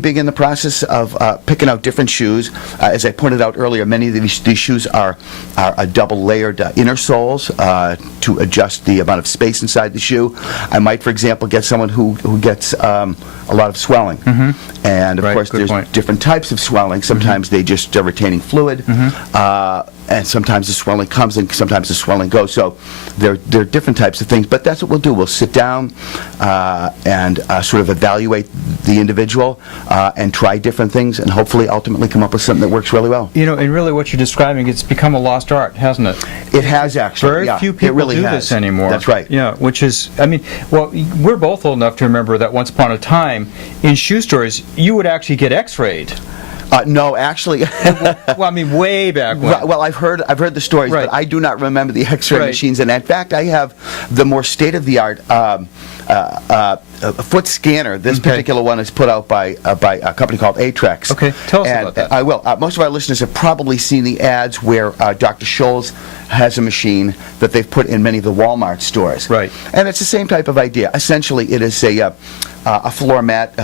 big in the process of picking out different shoes. As I pointed out earlier, many of these shoes are a double-layered inner soles to adjust the amount of space inside the shoe. I might, for example, get someone who gets a lot of swelling. And, of course, there's different types of swelling. Sometimes they just are retaining fluid, and sometimes the swelling comes and sometimes the swelling goes. So there are different types of things, but that's what we'll do. We'll sit down and sort of evaluate the individual and try different things and hopefully ultimately come up with something that works really well. You know, and really what you're describing, it's become a lost art, hasn't it? It has, actually. Very few people do this anymore. That's right. Yeah, which is, I mean, well, we're both old enough to remember that once upon a time, in shoe stores, you would actually get x-rayed. No, actually. Well, I mean, way back when. Well, I've heard the stories, but I do not remember the X-ray machines. And in fact, I have the more state-of-the-art foot scanner. This particular one is put out by a company called Atrex. Okay, tell us about that. I will. Most of our listeners have probably seen the ads where Dr. Scholl's has a machine that they've put in many of the Walmart stores. Right. And it's the same type of idea. Essentially, it is a floor mat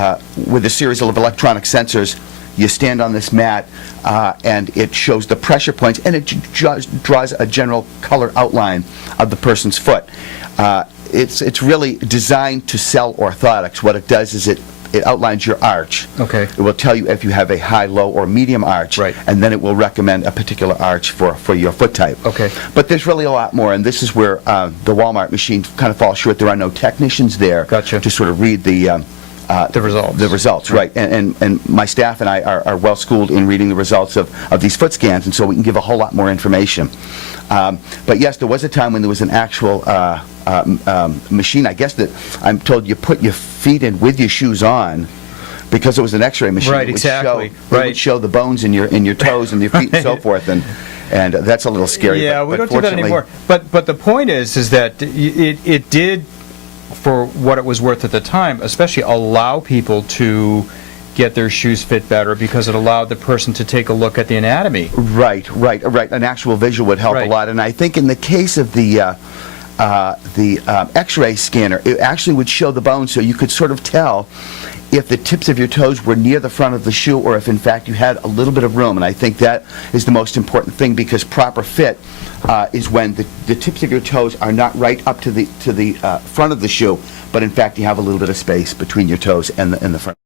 with a series of electronic sensors. You stand on this mat, and it shows the pressure points, and it draws a general color outline of the person's foot. It's really designed to sell orthotics. What it does is it outlines your arch. Okay. It will tell you if you have a high, low, or medium arch, and then it will recommend a particular arch for your foot type. Okay. But there's really a lot more, and this is where the Walmart machine kind of falls short. There are no technicians there to sort of read the results. The results, right. And my staff and I are well schooled in reading the results of these foot scans, and so we can give a whole lot more information. But yes, there was a time when there was an actual machine, I guess, that I'm told you put your feet in with your shoes on, because it was an X-ray machine. Right, exactly. It would show the bones in your toes and your feet and so forth, and that's a little scary. Yeah, we don't do that anymore. But the point is that it did, for what it was worth at the time, especially allow people to get their shoes fit better, because it allowed the person to take a look at the anatomy. Right. An actual visual would help a lot. And I think in the case of the X-ray scanner, it actually would show the bones, so you could sort of tell if the tips of your toes were near the front of the shoe, or if in fact you had a little bit of room. And I think that is the most important thing, because proper fit is when the tips of your toes are not right up to the front of the shoe, but in fact you have a little bit of space between your toes and the front.